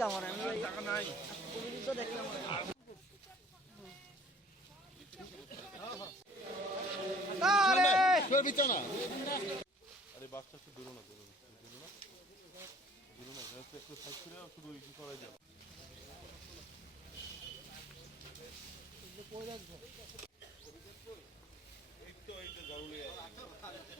তো আমার আমি তো দেখলাম। আরে বাচ্চা একটু দূরে না দূরে না দূরে না দূরে না একটু একটু সাইড করে শুধু কি করা এই তো এই তো জরুরি एक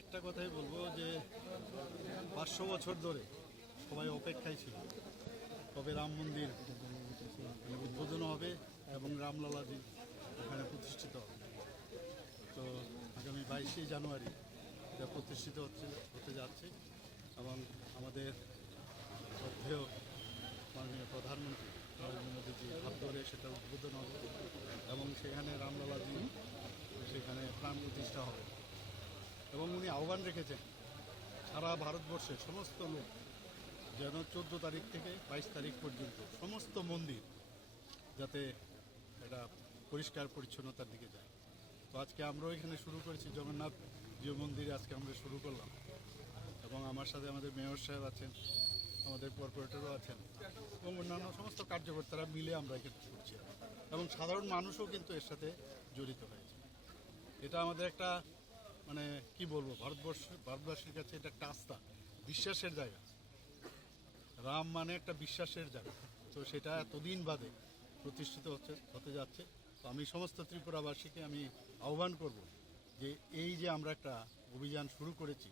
একটা কথাই বলব যে পাঁচশো বছর ধরে সবাই অপেক্ষায় ছিল। কবে রাম মন্দির মানে উদ্বোধন হবে এবং রামলালাজি ওখানে প্রতিষ্ঠিত হবে। তো আগামী বাইশে জানুয়ারি এটা প্রতিষ্ঠিত হচ্ছে, হতে যাচ্ছে। এবং আমাদের শ্রদ্ধেয় মাননীয় প্রধানমন্ত্রী নরেন্দ্র মোদীজি হাত ধরে সেটা উদ্বোধন হবে এবং সেখানে রামলালাজি সেখানে প্রাণ প্রতিষ্ঠা হবে। এবং উনি আহ্বান রেখেছেন, সারা ভারতবর্ষের সমস্ত লোক যেন চোদ্দ তারিখ থেকে বাইশ তারিখ পর্যন্ত সমস্ত মন্দির যাতে এটা পরিষ্কার পরিচ্ছন্নতার দিকে যায়। তো আজকে আমরাও এখানে শুরু করেছি জগন্নাথ জিও মন্দিরে, আজকে আমরা শুরু করলাম। এবং আমার সাথে আমাদের মেয়র সাহেব আছেন, আমাদের কর্পোরেটরও আছেন, এবং অন্যান্য সমস্ত কার্যকর্তারা মিলে আমরা এখানে করছি। এবং সাধারণ মানুষও কিন্তু এর সাথে জড়িত হয়েছে। এটা আমাদের একটা মানে কি বলব, ভারতবর্ষ, ভারতবাসীর কাছে এটা একটা আস্থা, বিশ্বাসের জায়গা। রাম মানে একটা বিশ্বাসের জায়গা। তো সেটা এতদিন বাদে প্রতিষ্ঠিত হচ্ছে, হতে যাচ্ছে। তো আমি সমস্ত ত্রিপুরাবাসীকে আমি আহ্বান করব যে, এই যে আমরা একটা অভিযান শুরু করেছি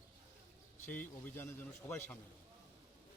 সেই অভিযানের জন্য সবাই সামিল।